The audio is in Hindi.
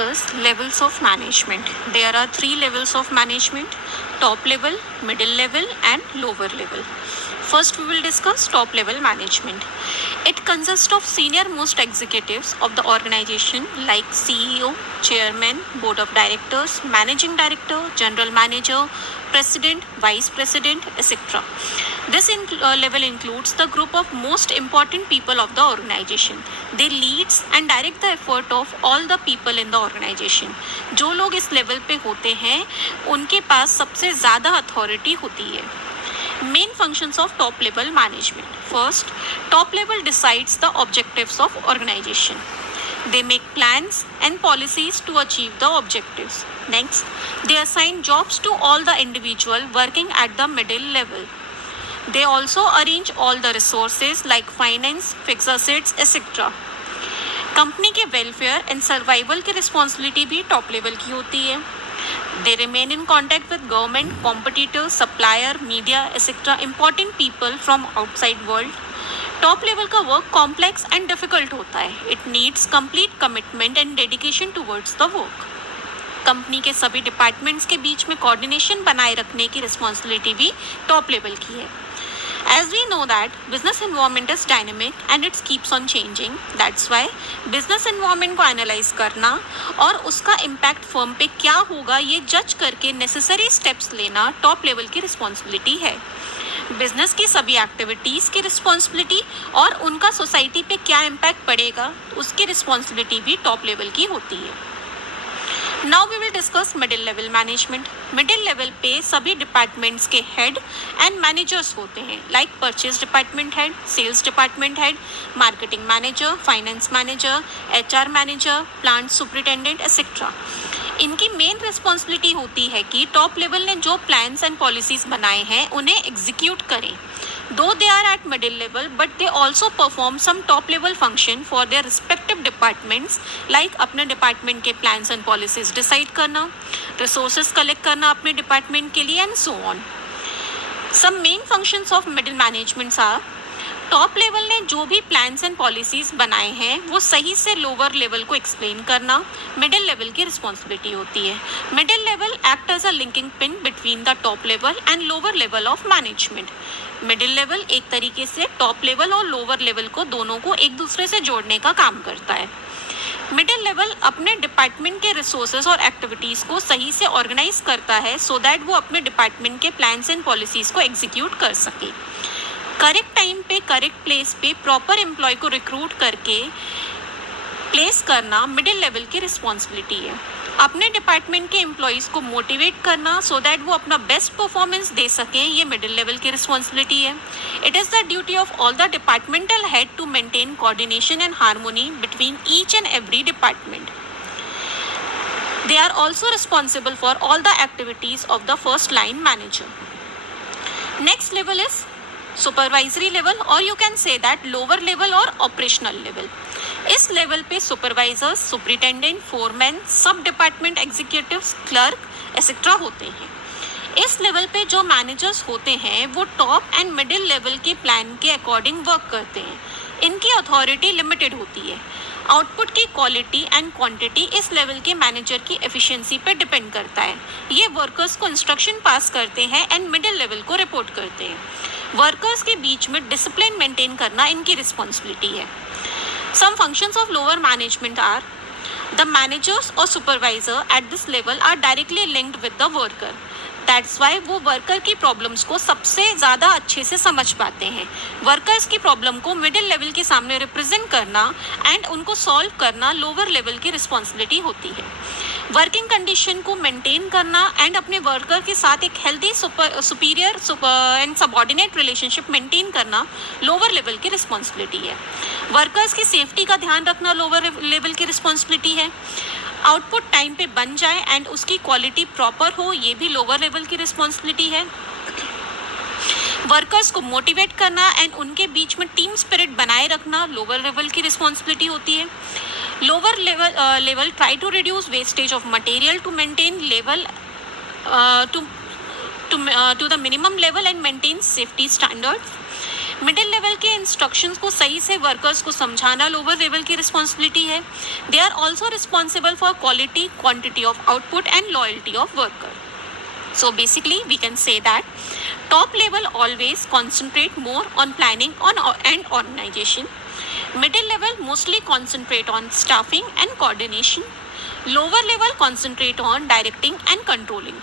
discuss levels of management. There are 3 levels of management: top level, middle level, and lower level. First, we will discuss top level management. It consists of senior most executives of the organization like CEO, chairman, board of directors, managing director, general manager, president, vice president, etc. This level includes the group of most important people of the organization. They leads and direct the effort of all the people in the organization. जो लोग इस लेवल पे होते हैं उनके पास सबसे ज़्यादा अथॉरिटी होती है. Main functions of top level management. First, top level decides the objectives of organization. They make plans and policies to achieve the objectives. Next, they assign jobs to all the individual working at the middle level. They also arrange all the resources like finance, fixed assets, etc. Company के वेलफेयर एंड सर्वाइवल की रिस्पॉन्सिबिलिटी भी टॉप लेवल की होती है. They remain in contact with government, competitors, supplier, media, etc. important people from outside world. Top level का वर्क कॉम्प्लेक्स एंड डिफिकल्ट होता है. It needs complete commitment and dedication towards the work. Company के सभी डिपार्टमेंट्स के बीच में कोऑर्डिनेशन बनाए रखने की रिस्पॉन्सिबिलिटी भी टॉप लेवल की है. As we know that business environment is dynamic and it keeps on changing. That's why business environment को analyze करना और उसका impact firm पे क्या होगा ये जज करके necessary steps लेना top level की responsibility है. बिजनेस की सभी एक्टिविटीज़ की रिस्पॉन्सिबिलिटी और उनका सोसाइटी पे क्या इम्पैक्ट पड़ेगा उसकी रिस्पॉन्सिबिलिटी भी टॉप लेवल की होती है. Now we will discuss middle level management. Middle level पे सभी डिपार्टमेंट्स के हेड एंड मैनेजर्स होते हैं like purchase department head, sales department head, marketing manager, finance manager, HR manager, plant superintendent etcetera. इनकी मेन रिस्पॉन्सिबिलिटी होती है कि टॉप लेवल ने जो प्लान्स एंड पॉलिसीज़ बनाए हैं उन्हें एग्जीक्यूट करें. Though they are at middle level, but they also perform some top level function for their respective departments, like अपने डिपार्टमेंट के plans and policies decide करना, resources collect करना अपने डिपार्टमेंट के लिए and so on. Some main functions of middle management are: top level ने जो भी प्लान्स एंड पॉलिसीज़ बनाए हैं वो सही से लोअर लेवल को एक्सप्लेन करना मिडिल लेवल की रिस्पॉन्सिबिलिटी होती है. Middle level act as a linking pin between the top level and lower level of management. Middle level एक तरीके से टॉप लेवल और लोअर लेवल को दोनों को एक दूसरे से जोड़ने का काम करता है. मिडिल लेवल अपने डिपार्टमेंट के रिसोर्सेज और एक्टिविटीज़ को सही से ऑर्गेनाइज करता है सो दैट वो अपने डिपार्टमेंट के प्लान्स एंड पॉलिसीज़ को एग्जीक्यूट कर सके. करेक्ट टाइम पे करेक्ट प्लेस पे प्रॉपर एम्प्लॉय को रिक्रूट करके प्लेस करना मिडिल लेवल की रिस्पॉन्सिबिलिटी है. अपने डिपार्टमेंट के एम्प्लॉयज़ को मोटिवेट करना सो दैट वो अपना बेस्ट परफॉर्मेंस दे सकें ये मिडिल लेवल की रिस्पॉन्सिबिलिटी है. It is the duty of all the departmental head to maintain coordination and harmony between each and every department. They are also responsible for all the activities of the first line manager. Next level is supervisory level और you can say that lower level और ऑपरेशनल लेवल. इस लेवल पे supervisors, superintendent, foreman, sub department executives, clerk et cetera होते हैं. इस लेवल पे जो मैनेजर्स होते हैं वो टॉप एंड मिडिल लेवल के प्लान के अकॉर्डिंग वर्क करते हैं. इनकी अथॉरिटी लिमिटेड होती है. आउटपुट की क्वालिटी एंड क्वांटिटी इस लेवल के मैनेजर की एफिशिएंसी पे डिपेंड करता है. ये वर्कर्स को इंस्ट्रक्शन पास करते हैं एंड मिडिल लेवल को रिपोर्ट करते हैं. वर्कर्स के बीच में डिसिप्लिन मेंटेन करना इनकी रिस्पॉन्सिबिलिटी है. Some functions of lower management are: the managers और supervisor at this level are directly linked with the worker. That's why वो वर्कर की प्रॉब्लम्स को सबसे ज़्यादा अच्छे से समझ पाते हैं. वर्कर्स की प्रॉब्लम को मिडिल लेवल के सामने रिप्रेजेंट करना एंड उनको सॉल्व करना लोअर लेवल की रिस्पॉन्सिबिलिटी होती है. वर्किंग कंडीशन को मेंटेन करना एंड अपने वर्कर के साथ एक healthy superior and subordinate relationship maintain करना लोअर लेवल की रिस्पॉन्सिबिलिटी है. वर्कर्स की सेफ्टी का ध्यान रखना लोअर लेवल की रिस्पॉन्सिबिलिटी है. आउटपुट टाइम पे बन जाए एंड उसकी क्वालिटी प्रॉपर हो ये भी लोअर लेवल की रिस्पॉन्सिबिलिटी है. वर्कर्स को मोटिवेट करना एंड उनके बीच में टीम स्पिरिट बनाए रखना लोअर लेवल की रिस्पॉन्सिबिलिटी होती है. Lower level try to reduce wastage of material to maintain level to the minimum level and maintain safety standards. Middle level के इंस्ट्रक्शंस को सही से वर्कर्स को समझाना लोअर लेवल की रिस्पॉन्सिबिलिटी है. They are also responsible for quality, quantity of output and loyalty of worker. So basically we can say that top level always concentrate more on planning and organization. Middle level mostly concentrate on staffing and coordination. Lower level concentrate on directing and controlling.